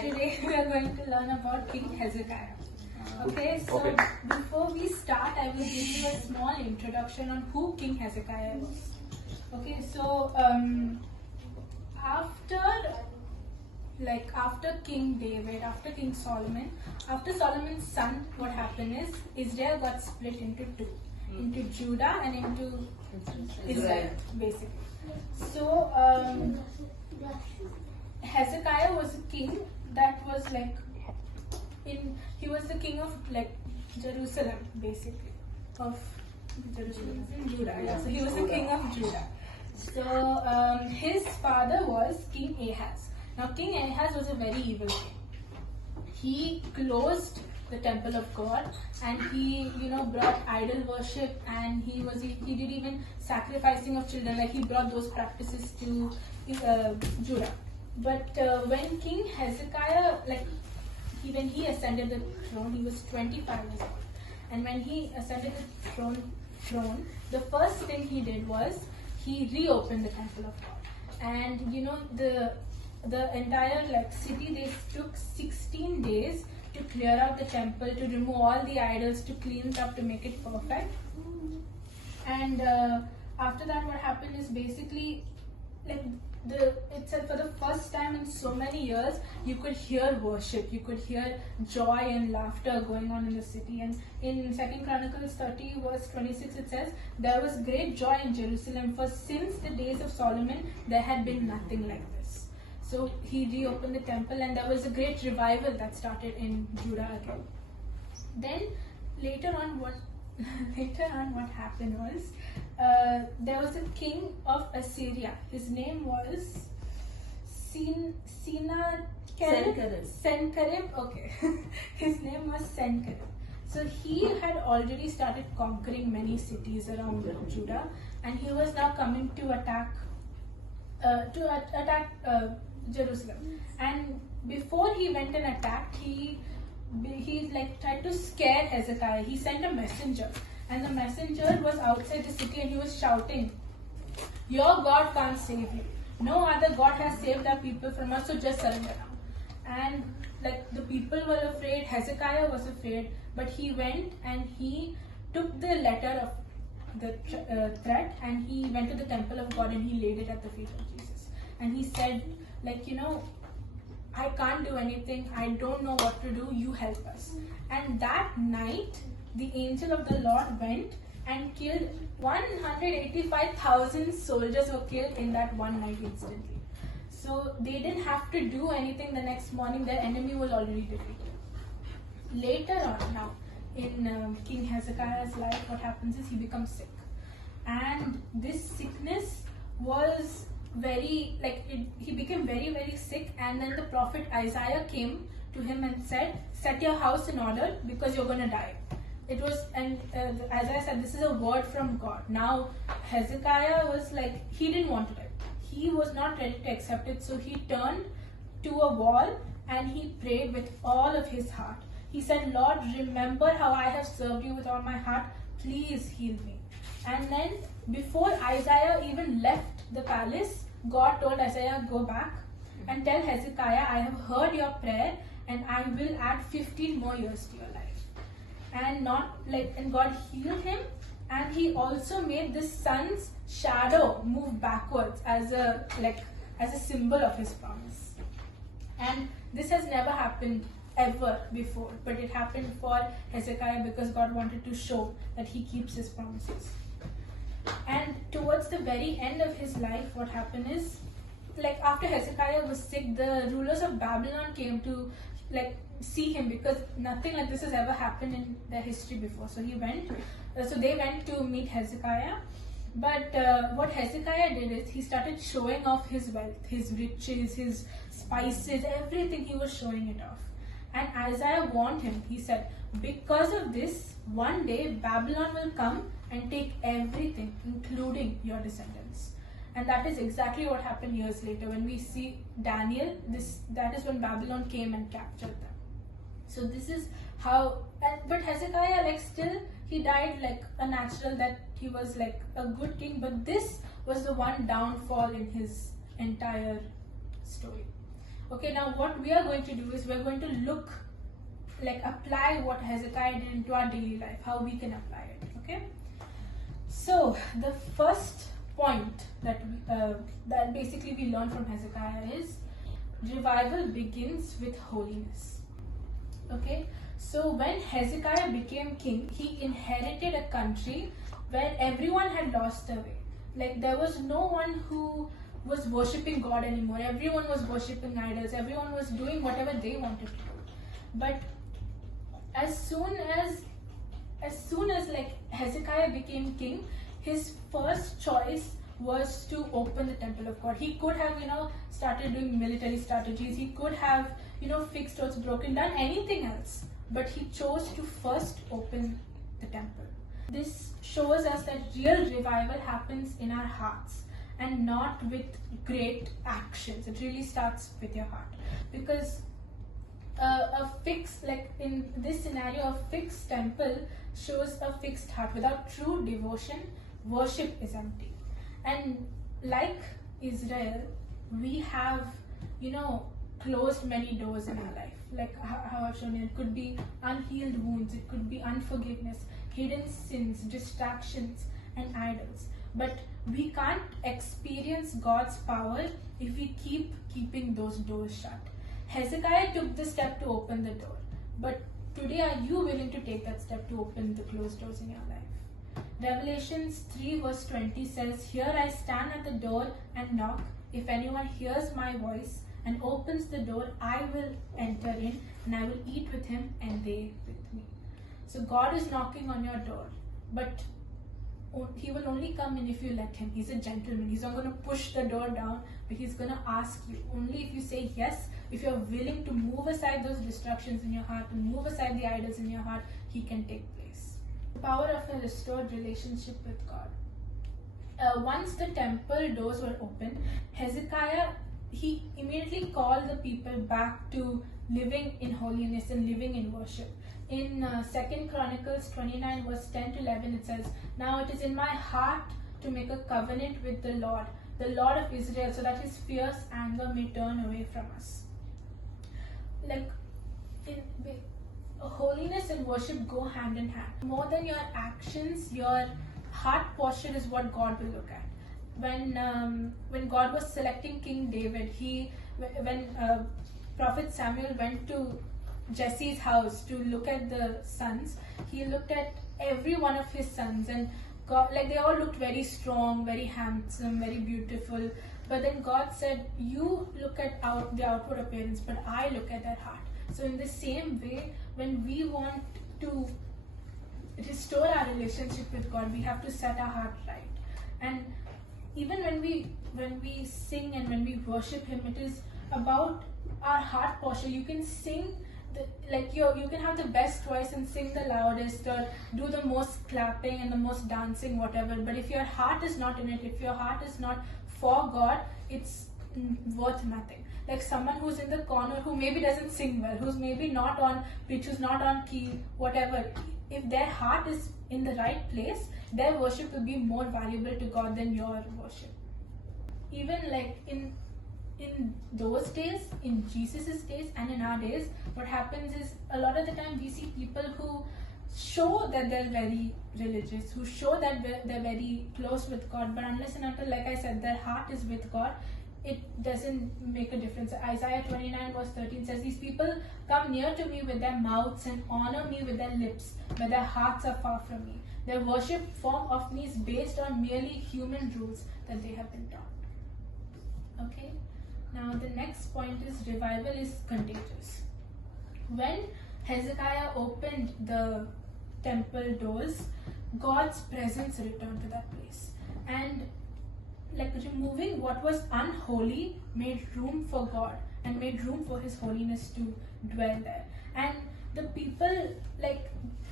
Today we are going to learn about King Hezekiah. Okay, so before we start, I will give you a small introduction on who King Hezekiah was. Okay, so after King David, after King Solomon, after Solomon's son, what happened is Israel got split into two, into Judah and into Israel, basically. So Hezekiah was a king that was he was the king of Jerusalem, basically, of Jerusalem, Judah. Yeah. So he was the king of Judah. So his father was King Ahaz. Now King Ahaz was a very evil king. He closed the temple of God, and he brought idol worship, and he did even sacrificing of children. Like, he brought those practices to Judah. But when King Hezekiah, when he ascended the throne, he was 25 years old. And when he ascended the throne, the first thing he did was he reopened the temple of God. And the entire city, they took 16 days to clear out the temple, to remove all the idols, to clean it up, to make it perfect. And after that, what happened is basically it said for the first time in so many years, you could hear worship, you could hear joy and laughter going on in the city. And in 2 Chronicles 30 verse 26, it says, there was great joy in Jerusalem, for since the days of Solomon there had been nothing like this. So he reopened the temple, and there was a great revival that started in Judah again. Then later on what happened was, there was a king of Assyria. His name was Sennacherib. Okay. His name was Sennacherib. So he had already started conquering many cities around Judah, and he was now coming to attack Jerusalem. And before he went and attacked, he tried to scare Hezekiah. He sent a messenger, and the messenger was outside the city, and he was shouting, "Your God can't save you. No other God has saved our people from us, so just surrender now." And the people were afraid, Hezekiah was afraid, but he went and he took the letter of the threat, and he went to the temple of God, and he laid it at the feet of Jesus. And he said, I can't do anything, I don't know what to do, you help us. And that night, the angel of the Lord went and killed 185,000 soldiers were killed in that one night instantly. So they didn't have to do anything. The next morning, their enemy was already defeated. Later on, now, in King Hezekiah's life, what happens is he becomes sick. And this sickness was he became very, very sick, and then the prophet Isaiah came to him and said, set your house in order because you're going to die. It was, and Isaiah said, this is a word from God. Now Hezekiah was he didn't want to die. He was not ready to accept it, so he turned to a wall and he prayed with all of his heart. He said, Lord, remember how I have served you with all my heart. Please heal me. And then before Isaiah even left the palace, God told Isaiah, go back and tell Hezekiah, I have heard your prayer, and I will add 15 more years to your life. And and God healed him, and he also made the sun's shadow move backwards as a symbol of his promise. And this has never happened ever before, but it happened for Hezekiah because God wanted to show that he keeps his promises. And towards the very end of his life, what happened is, after Hezekiah was sick, the rulers of Babylon came to see him, because nothing like this has ever happened in their history before. So they went to meet Hezekiah. But what Hezekiah did is he started showing off his wealth, his riches, his spices, everything. He was showing it off. And Isaiah warned him. He said, because of this, one day Babylon will come and take everything, including your descendants. And that is exactly what happened years later. When we see Daniel, that is when Babylon came and captured them. So this is how, but Hezekiah, still, he died a natural, that he was a good king, but this was the one downfall in his entire story. Okay, now what we are going to do is we're going to apply what Hezekiah did into our daily life, how we can apply it. Okay, so the first point that basically we learn from Hezekiah is revival begins with holiness. Okay, so when Hezekiah became king, he inherited a country where everyone had lost their way. Like, there was no one who was worshipping God anymore. Everyone was worshipping idols. Everyone was doing whatever they wanted to do. But as soon as like Hezekiah became king, his first choice was to open the temple of God. He could have, started doing military strategies. He could have, fixed what's broken, done anything else. But he chose to first open the temple. This shows us that real revival happens in our hearts and not with great actions. It really starts with your heart. Because in this scenario, a fixed temple shows a fixed heart. Without true devotion, worship is empty. And like Israel, we have, closed many doors in our life. Like how I've shown you, it could be unhealed wounds, it could be unforgiveness, hidden sins, distractions, and idols. But we can't experience God's power if we keep keeping those doors shut. Hezekiah took the step to open the door. But today, are you willing to take that step to open the closed doors in your life? Revelations 3 verse 20 says, "Here I stand at the door and knock. If anyone hears my voice and opens the door, I will enter in and I will eat with him and they with me." So God is knocking on your door, but he will only come in if you let him. He's a gentleman. He's not going to push the door down, but he's going to ask you. Only if you say yes, if you're willing to move aside those distractions in your heart and move aside the idols in your heart, he can take place. The power of a restored relationship with God. Once the temple doors were opened, Hezekiah, he immediately called the people back to living in holiness and living in worship. In 2 Chronicles 29 verse 10 to 11, it says, "Now it is in my heart to make a covenant with the Lord of Israel, so that his fierce anger may turn away from us." Holiness and worship go hand in hand. More than your actions, your heart posture is what God will look at. When God was selecting King David, when Prophet Samuel went to Jesse's house to look at the sons, he looked at every one of his sons, and God, they all looked very strong, very handsome, very beautiful. But then God said, "You look at the outward appearance, but I look at their heart." So in the same way, when we want to restore our relationship with God, we have to set our heart right. And even when we sing and when we worship him, it is about our heart posture. You can sing you can have the best voice and sing the loudest or do the most clapping and the most dancing, whatever, but if your heart is not in it, if your heart is not for God, it's worth nothing. Like someone who's in the corner, who maybe doesn't sing well, who's maybe not on pitch, who's not on key, whatever, if their heart is in the right place, their worship will be more valuable to God than your worship. Even in those days, in Jesus' days and in our days, what happens is a lot of the time we see people who show that they're very religious, who show that they're very close with God, but unless and until, like I said, their heart is with God, it doesn't make a difference. Isaiah 29 verse 13 says, "These people come near to me with their mouths and honor me with their lips, but their hearts are far from me. Their worship form of me is based on merely human rules that they have been taught." Okay? Now the next point is revival is contagious. When Hezekiah opened the temple doors, God's presence returned to that place. And removing what was unholy made room for God and made room for his holiness to dwell there. And the people,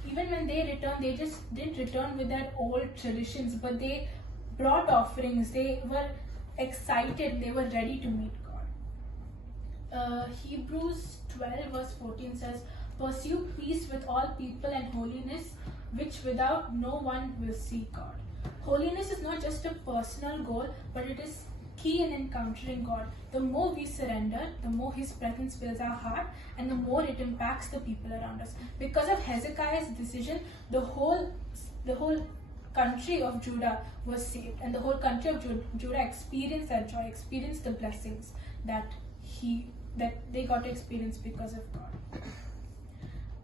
even when they returned, they just didn't return with their old traditions, but they brought offerings. They were excited. They were ready to meet God. Hebrews 12 verse 14 says, "Pursue peace with all people and holiness, which without no one will see God." Holiness is not just a personal goal, but it is key in encountering God. The more we surrender, the more His presence fills our heart, and the more it impacts the people around us. Because of Hezekiah's decision, the whole country of Judah was saved, and the whole country of Judah experienced that joy, experienced the blessings that they got to experience because of God.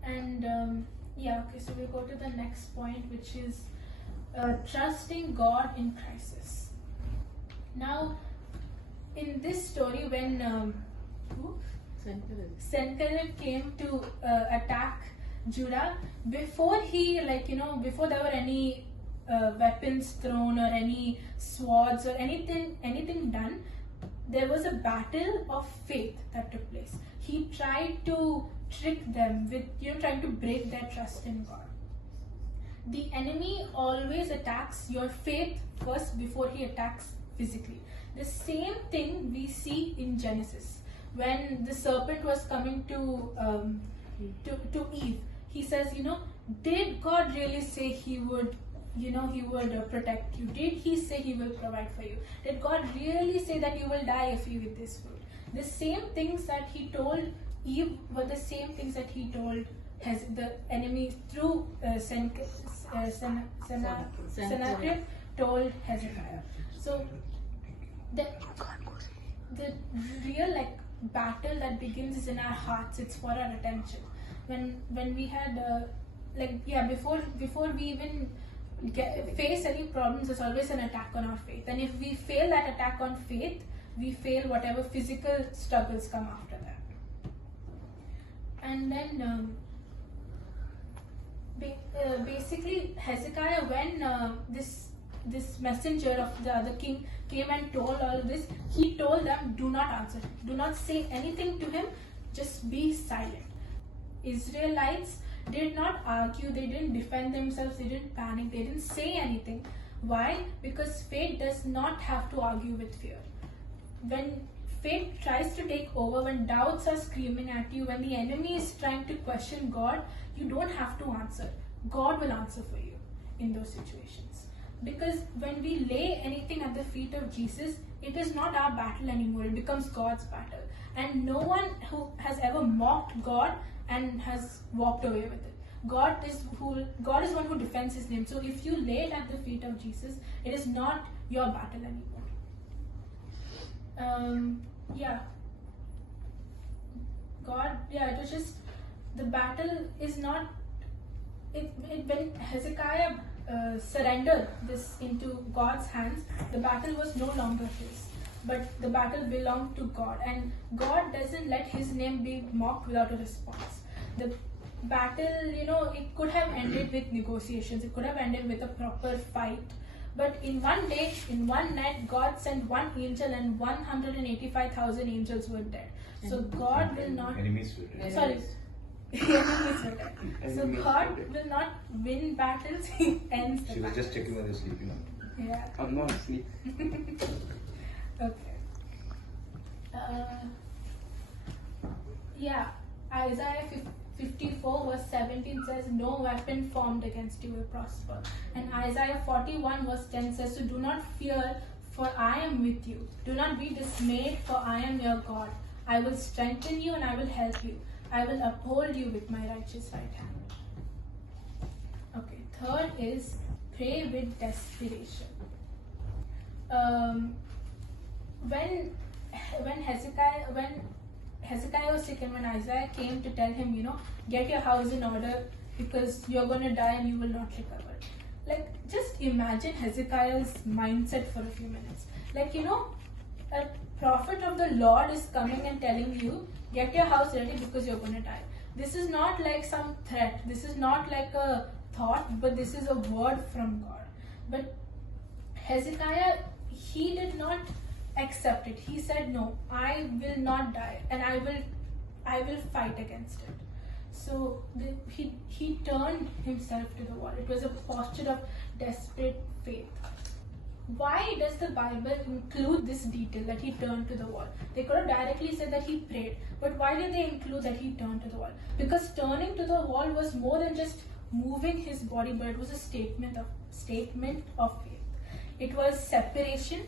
And so we'll go to the next point, which is trusting God in crisis. Now, in this story, when Sennacherib came to attack Judah, before before there were any weapons thrown or any swords or anything done, there was a battle of faith that took place. He tried to trick them with trying to break their trust in God. The enemy always attacks your faith first before he attacks physically. The same thing we see in Genesis when the serpent was coming to Eve. He says, did God really say He would protect you? Did He say He will provide for you? Did God really say that you will die if you eat this fruit? The same things that He told Eve were the same things that He told the enemy through Sennacherib told Hezekiah. So the real battle that begins is in our hearts. It's for our attention. When we had before we even face any problems, there's always an attack on our faith. And if we fail that attack on faith, we fail whatever physical struggles come after that. And then basically Hezekiah, when this messenger of the other king came and told all of this, he told them, do not answer him, do not say anything to him, just be silent. Israelites did not argue, they didn't defend themselves, they didn't panic, they didn't say anything. Why? Because faith does not have to argue with fear. When faith tries to take over, when doubts are screaming at you, when the enemy is trying to question God, you don't have to answer. God will answer for you in those situations. Because when we lay anything at the feet of Jesus, it is not our battle anymore, it becomes God's battle. And no one who has ever mocked God and has walked away with it. God is one who defends His name. So if you lay it at the feet of Jesus, it is not your battle anymore. It was just, the battle is not, when Hezekiah surrendered this into God's hands, the battle was no longer his, but the battle belonged to God, and God doesn't let His name be mocked without a response. The battle, it could have ended with negotiations, it could have ended with a proper fight, but in one day, in one night, God sent one angel and 185,000 angels were dead. So God will not... Enemies were dead. Sorry. Enemies were dead. So God will not win battles, He ends the She was battles. just checking whether you're sleeping or not. Yeah. I'm not asleep. Okay. Isaiah 54 verse 17 says, no weapon formed against you will prosper. And Isaiah 41 verse 10 says, so do not fear, for I am with you. Do not be dismayed, for I am your God. I will strengthen you and I will help you. I will uphold you with my righteous right hand. Okay, third is pray with desperation. When Hezekiah was sick and when Isaiah came to tell him, get your house in order because you're going to die and you will not recover. Just imagine Hezekiah's mindset for a few minutes. A prophet of the Lord is coming and telling you, get your house ready because you're going to die. This is not like some threat. This is not like a thought, but this is a word from God. But Hezekiah, he did not accept it. He said, no, I will not die and I will fight against it. So he turned himself to the wall. It was a posture of desperate faith. Why does the Bible include this detail that he turned to the wall? They could have directly said that he prayed, but why did they include that he turned to the wall? Because turning to the wall was more than just moving his body, but it was a statement of faith. It was separation.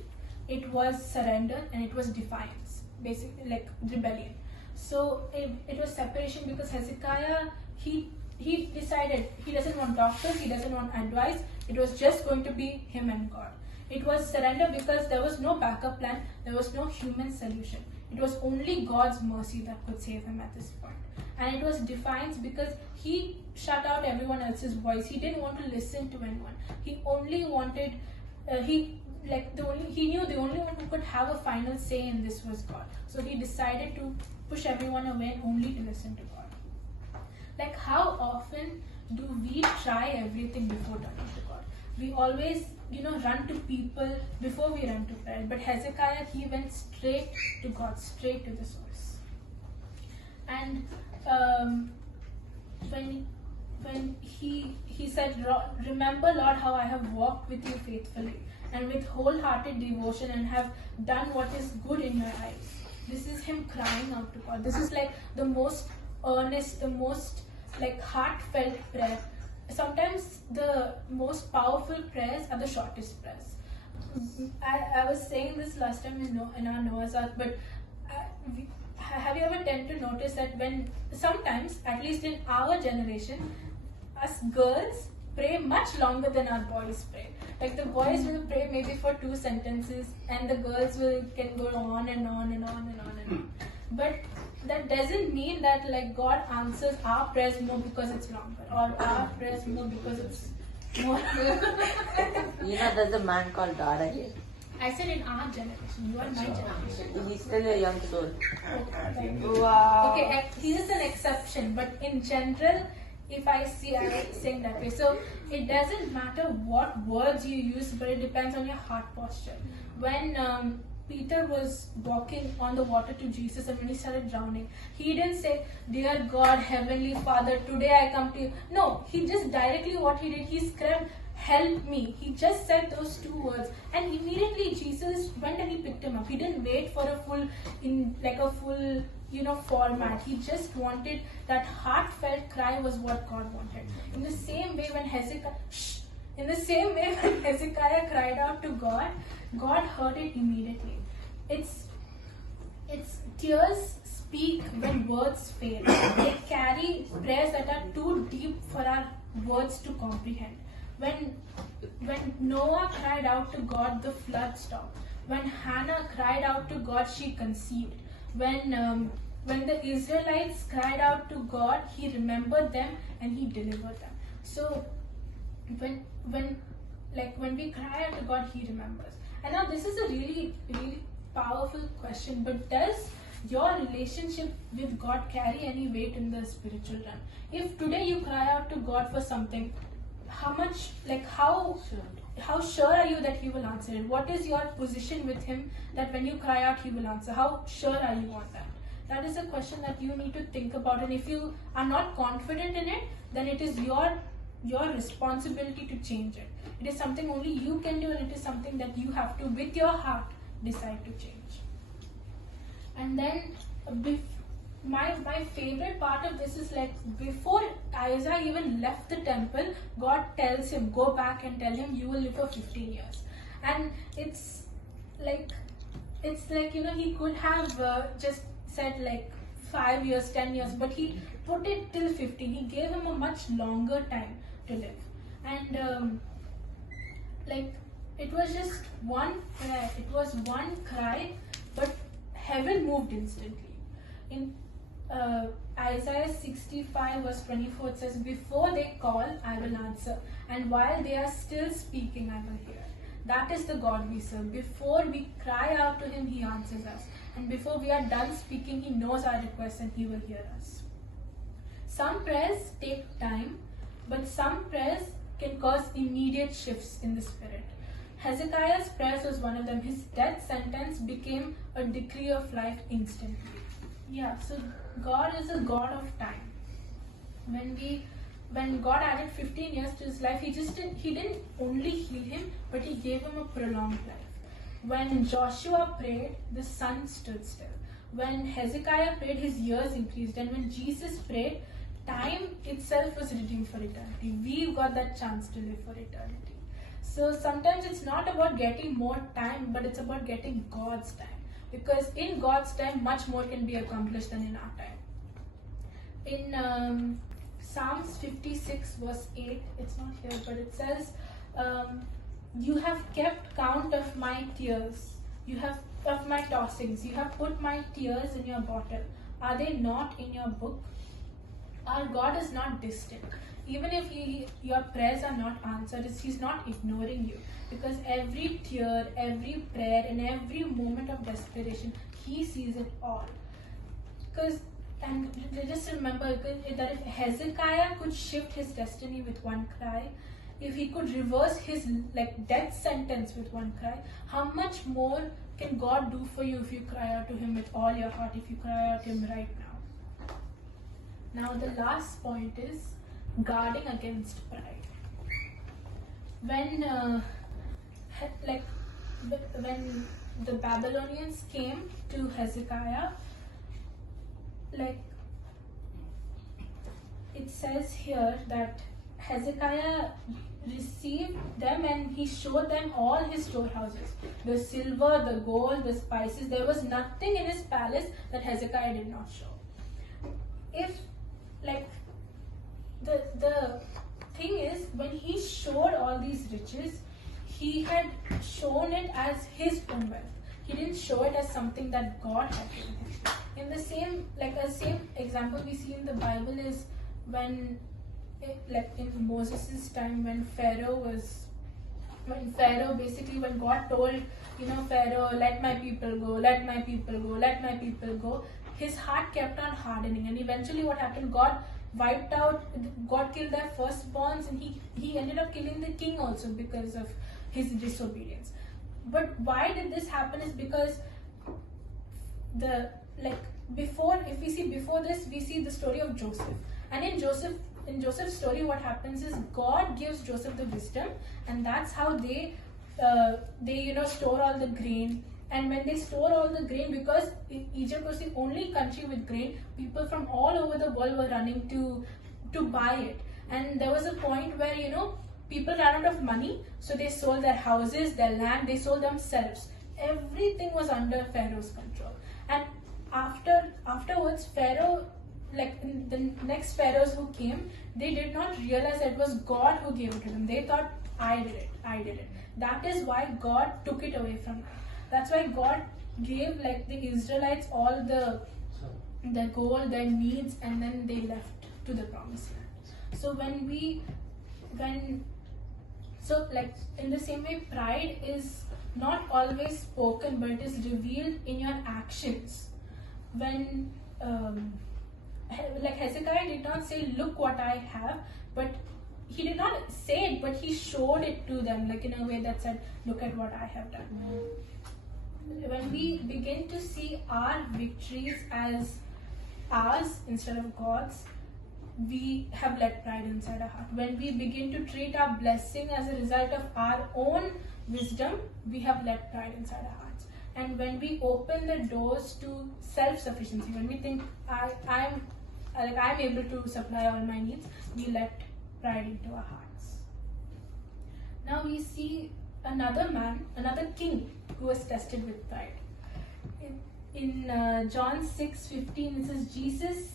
it was surrender, and it was defiance, basically like rebellion. So it was separation because Hezekiah, he decided he doesn't want doctors, he doesn't want advice. It was just going to be him and God. It was surrender because there was no backup plan, there was no human solution. It was only God's mercy that could save him at this point. And it was defiance because he shut out everyone else's voice. He didn't want to listen to anyone. He only wanted, he knew the only one who could have a final say in this was God. So he decided to push everyone away and only to listen to God. Like, how often do we try everything before turning to God? We always, run to people before we run to prayer. But Hezekiah, he went straight to God, straight to the source. And when he said, remember, Lord, how I have walked with you faithfully and with wholehearted devotion and have done what is good in your eyes. This is him crying out to God. This is like the most earnest, the most like heartfelt prayer. Sometimes the most powerful prayers are the shortest prayers. I was saying this last time in our Noah's Ark, but have you ever tend to notice that when sometimes, at least in our generation, us girls pray much longer than our boys pray. Like the boys will pray maybe for 2 sentences and the girls can go on and on and on and on and on. But that doesn't mean that like God answers our prayers more because it's longer or our prayers more because it's more. There's a man called Dada here. I said in our generation, you are my generation. He's still a young soul. Wow. Okay, he is an exception, but in general, if I see, I sing that way. So it doesn't matter what words you use, but it depends on your heart posture. When Peter was walking on the water to Jesus and when he started drowning, he didn't say, "Dear God, Heavenly Father, today I come to you." No, he just directly what he did, he screamed, "Help me." He just said those 2 words and immediately Jesus went and he picked him up. He didn't wait for a full format. He just wanted that heartfelt cry was what God wanted. In the same way when Hezekiah cried out to God, God heard it immediately. It's tears speak when words fail. They carry prayers that are too deep for our words to comprehend. When Noah cried out to God, the flood stopped. When Hannah cried out to God, she conceived. When the Israelites cried out to God, he remembered them and he delivered them. So when we cry out to God, he remembers. And now this is a really, really powerful question, but does your relationship with God carry any weight in the spiritual realm? If today you cry out to God for something, how sure are you that he will answer it? What is your position with him that when you cry out, he will answer? How sure are you on that? That is a question that you need to think about. And if you are not confident in it, then it is your responsibility to change it. It is something only you can do, and it is something that you have to, with your heart, decide to change. And then my favorite part of this is like before Isaiah even left the temple, God tells him, go back and tell him you will live for 15 years. And it's like he could have just said like 5 years, 10 years, but he put it till 15. He gave him a much longer time to live. And it was just one prayer, it was one cry, but heaven moved instantly. In Isaiah 65 verse 24 it says, "Before they call, I will answer, and while they are still speaking, I will hear." That is the God we serve. Before we cry out to him, he answers us. And before we are done speaking, he knows our requests and he will hear us. Some prayers take time, but some prayers can cause immediate shifts in the spirit. Hezekiah's prayers was one of them. His death sentence became a decree of life instantly. Yeah, so God is a God of time. When God added 15 years to his life, he didn't only heal him, but he gave him a prolonged life. When Joshua prayed, the sun stood still. When Hezekiah prayed, his years increased. And when Jesus prayed, time itself was redeemed for eternity. We've got that chance to live for eternity. So sometimes it's not about getting more time, but it's about getting God's time. Because in God's time, much more can be accomplished than in our time. In Psalms 56 verse 8, it's not here, but it says, you have kept count of my tears, you have of my tossings, you have put my tears in your bottle. Are they not in your book? Our God is not distant. Even if your prayers are not answered, He's not ignoring you. Because every tear, every prayer, and every moment of desperation, He sees it all. And just remember that if Hezekiah could shift his destiny with one cry, if he could reverse his death sentence with one cry, how much more can God do for you if you cry out to Him with all your heart, if you cry out to Him right now? Now the last point is guarding against pride. When the Babylonians came to Hezekiah, it says here that Hezekiah received them and he showed them all his storehouses, the silver, the gold, the spices. There was nothing in his palace that Hezekiah did not show. If the thing is, when he showed all these riches, he had shown it as his own wealth. He didn't show it as something that God had given him. In the same example we see in the Bible is when in Moses' time, when God told Pharaoh, let my people go, let my people go, let my people go, his heart kept on hardening, and eventually what happened, God killed their firstborns, and he ended up killing the king also because of his disobedience. But why did this happen is because before this we see the story of Joseph, and in Joseph's story what happens is God gives Joseph the wisdom, and that's how they store all the grain. And when they store all the grain, because Egypt was the only country with grain, people from all over the world were running to buy it. And there was a point where people ran out of money, so they sold their houses, their land, they sold themselves. Everything was under Pharaoh's control. And afterwards, Pharaoh, the next pharaohs who came, they did not realize it was God who gave it to them. They thought, I did it. That is why God took it away from them. That's why God gave the Israelites all the gold, their needs, and then they left to the promised land. So in the same way, pride is not always spoken, but it is revealed in your actions. When Hezekiah did not say, look what I have, but he did not say it, but he showed it to them in a way that said, look at what I have done. When we begin to see our victories as ours instead of God's, we have let pride inside our heart. When we begin to treat our blessing as a result of our own wisdom, we have let pride inside our hearts. And when we open the doors to self-sufficiency, when we think I'm able to supply all my needs, we let pride into our hearts. Now we see another king who was tested with pride. In John 6:15, it says, Jesus,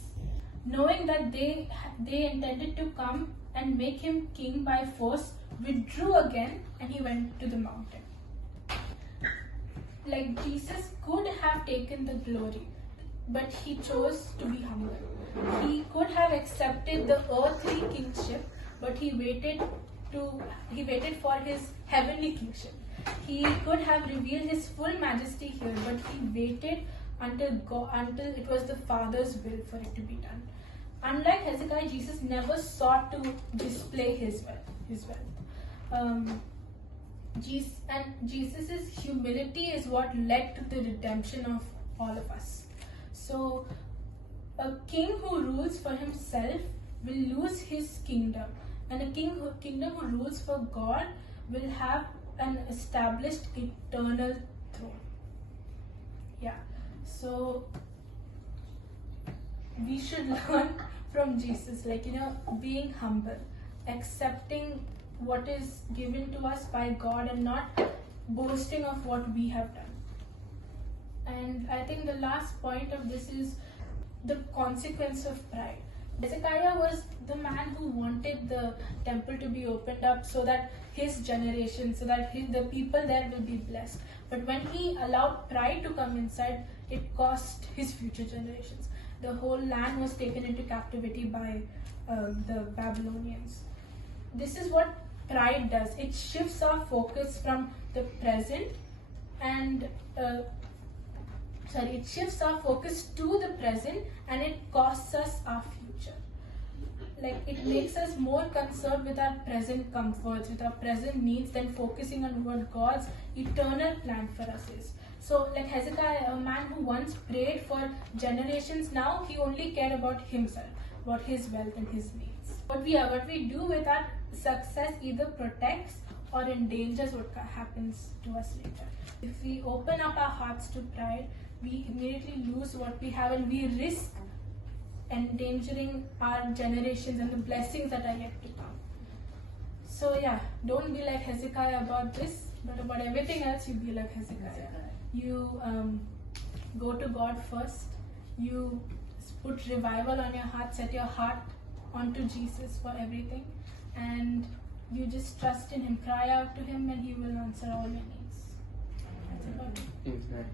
knowing that they intended to come and make him king by force, withdrew again and he went to the mountain. Jesus could have taken the glory, but he chose to be humble. He could have accepted the earthly kingship, but he waited for his heavenly kingship. He could have revealed his full majesty here, but he waited until it was the Father's will for it to be done. Unlike Hezekiah, Jesus never sought to display his wealth. Jesus' humility is what led to the redemption of all of us. So, a king who rules for himself will lose his kingdom, and a kingdom who rules for God will have an established eternal throne. Yeah. So we should learn from Jesus, being humble, accepting what is given to us by God and not boasting of what we have done. And I think the last point of this is the consequence of pride. Hezekiah was the man who wanted the temple to be opened up so that his generation, so that the people there will be blessed. But when he allowed pride to come inside, it cost his future generations. The whole land was taken into captivity by the Babylonians. This is what pride does. It shifts our focus from the present and it shifts our focus to the present, and it costs us our future. Like, it makes us more concerned with our present comforts, with our present needs, than focusing on what God's eternal plan for us is. So, like Hezekiah, a man who once prayed for generations, now he only cared about himself, about his wealth and his needs. What we do with our success either protects or endangers what happens to us later. If we open up our hearts to pride, we immediately lose what we have, and we risk endangering our generations and the blessings that are yet to come. So yeah, don't be like Hezekiah about this, but about everything else you be like Hezekiah. You go to God first. You put revival on your heart, set your heart onto Jesus for everything, and you just trust in Him, cry out to Him, and He will answer all your needs. That's about it. Amen.